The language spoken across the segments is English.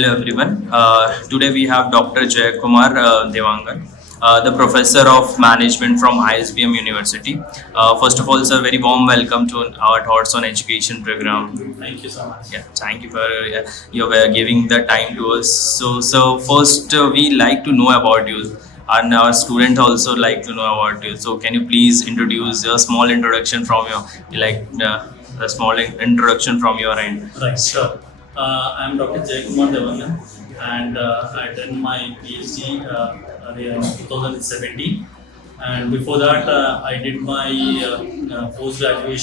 Hello everyone. Today we have Dr. Kumar Dewangan, the Professor of Management from ISBM University. First of all, sir, very warm welcome to our Thoughts on Education program. Thank you so much. Yeah, thank you for your giving the time to us. So first we like to know about you, and our students also like to know about you. So can you please introduce a small introduction from your a small introduction from your end? Right, sure. I'm Dr. Kumar Dewangan, and I did my PhD in 2017. And before that, I did my postgraduate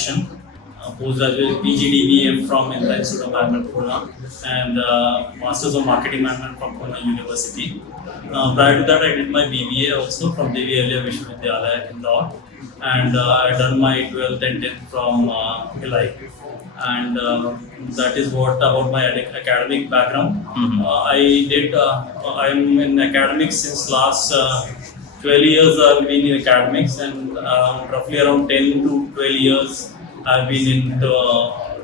PGDBM from Indian Institute of Management, Pune, and Masters of Marketing Management from Pune University. Prior to that, I did my BBA also from Devi Aliyah Vishwavidyalaya, Indore, and I done my 12th and 10th from Hilai. And that is what about my academic background. I'm in academics since last 12 years. I've been in academics, and roughly around 10 to 12 years I've been into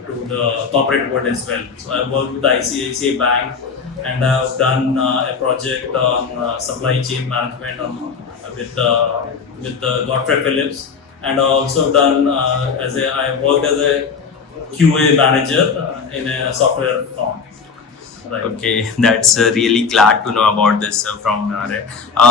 to the corporate world as well. So I worked with ICICI Bank, and I've done a project on supply chain management with Godfrey Phillips, and I also done I worked as a QA manager in a software firm. Right. Okay, that's really glad to know about this from Nare.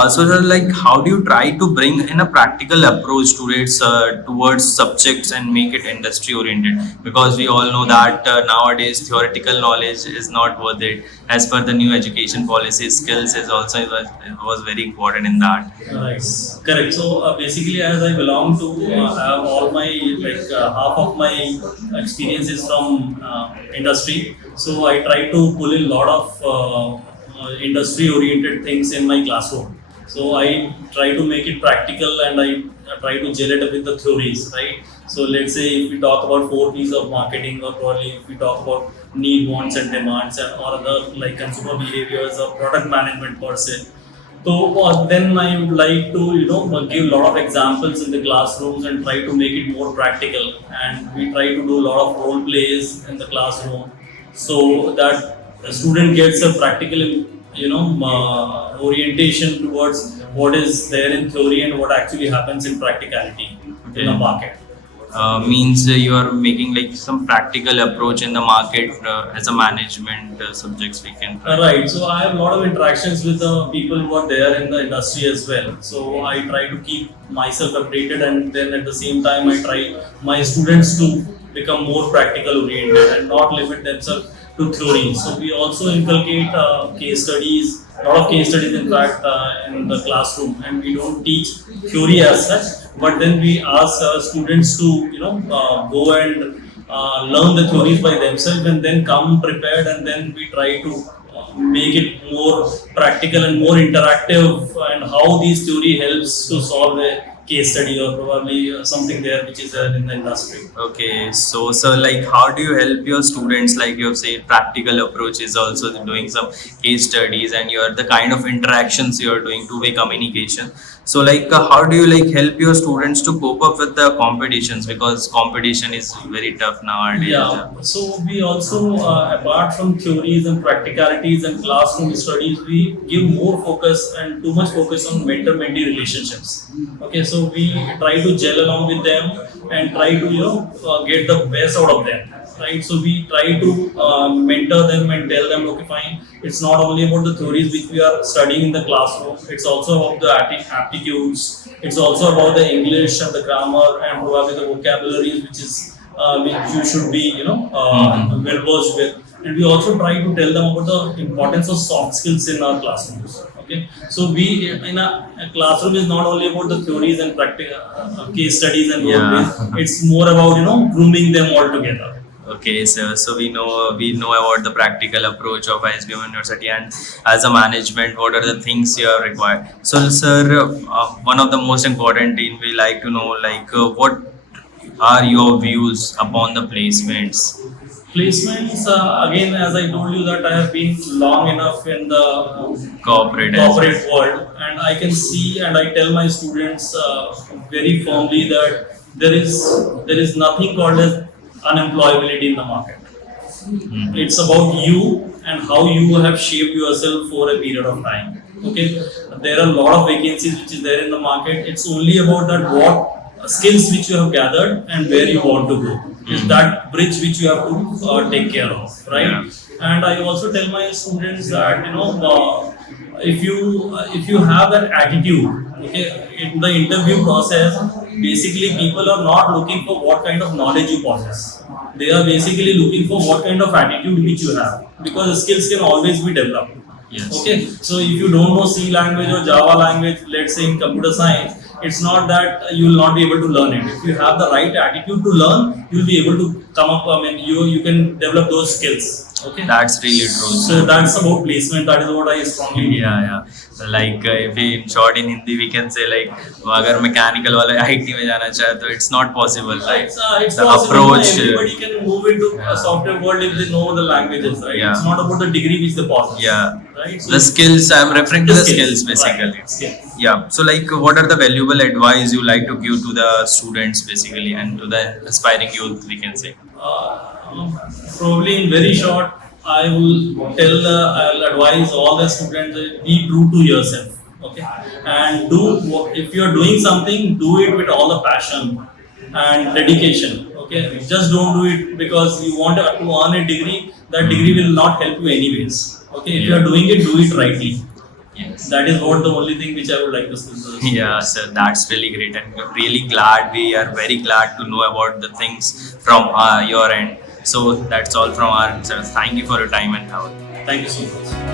So, sir, like, how do you try to bring in a practical approach towards subjects and make it industry oriented? Because we all know that nowadays theoretical knowledge is not worth it. As per the new education policy, skills is also was very important in that. Right. Correct. So basically, as I belong to have all my half of my experiences from industry, so I try to pull in a lot of industry-oriented things in my classroom. So I try to make it practical, and I try to gel it with the theories, right? So let's say if we talk about 4 P's of marketing, or probably if we talk about need, wants, and demands, and or other like consumer behaviors or product management per se. So then I would like to give a lot of examples in the classrooms and try to make it more practical. And we try to do a lot of role plays in the classroom, so that the student gets a practical orientation towards what is there in theory and what actually happens in practicality in the market. Means you are making like some practical approach in the market as a management subjects we can try. Right. So I have a lot of interactions with the people who are there in the industry as well. So I try to keep myself updated, and then at the same time I try my students to become more practical oriented and not limit themselves to theory. So we also inculcate case studies, a lot of case studies in fact in the classroom, and we don't teach theory as such, but then we ask students to go and learn the theories by themselves and then come prepared, and then we try to make it more practical and more interactive, and how this theory helps to solve a case study or probably something there which is in the industry. Okay, so like how do you help your students, like you have said practical approach is also doing some case studies, and you're the kind of interactions you're doing two-way communication. So like how do you like help your students to cope up with the competitions, because competition is very tough nowadays. Yeah, so we also apart from theories and practicalities and classroom studies, we give more focus and too much focus on mentor-mentee relationships. Okay, so we try to gel along with them and try to get the best out of them, right? So we try to mentor them and tell them, okay, fine, it's not only about the theories which we are studying in the classroom, it's also about the aptitudes, it's also about the English and the grammar and probably the vocabularies which you should be well versed with. And we also try to tell them about the importance of soft skills in our classrooms. Okay, so we in a classroom is not only about the theories and practical case studies and it's more about grooming them all together. Okay, so we know about the practical approach of ISBM University, and as a management, what are the things you are required. So, sir, one of the most important thing we like to know, like what are your views upon the placements? Placements, again, as I told you that I have been long enough in the corporate world, and I can see and I tell my students very firmly that there is nothing called as unemployability in the market. It's about you and how you have shaped yourself for a period of time. Okay, there are a lot of vacancies which is there in the market. It's only about that what skills which you have gathered and where you want to go. It's that bridge which you have to take care of, right? Yeah. And I also tell my students that if you have that attitude, okay, in the interview process, basically people are not looking for what kind of knowledge you possess. They are basically looking for what kind of attitude which you have, because the skills can always be developed. Yes. Okay, so if you don't know C language or Java language, let's say in computer science, it's not that you will not be able to learn it. If you have the right attitude to learn, you'll be able to come up. I mean, you can develop those skills. Okay, That's really true. so that's about placement. That is what I strongly believe. Yeah, yeah. Like if we in short in Hindi we can say like अगर mechanical वाले IT में जाना चाहे तो it's not possible. Like It's the possible. approach. Everybody can move into a software world if they know the languages, right? Yeah. It's not about the degree which they possess. Yeah. Right. So The skills I'm referring to the skills basically. Right. Skills. Yeah. So like what are the valuable advice you like to give to the students basically and to the aspiring youth we can say? Probably in very short, I will I'll advise all the students that be true to yourself. Okay, and if you are doing something, do it with all the passion and dedication. Okay, just don't do it because you want to earn a degree. That degree will not help you anyways. Okay, if you are doing it, do it rightly. Yes. That is what the only thing which I would like to say. Yeah, so that's really great, and we're really glad. We are very glad to know about the things from your end. So that's all from our end. So thank you for your time and help. Thank you so much.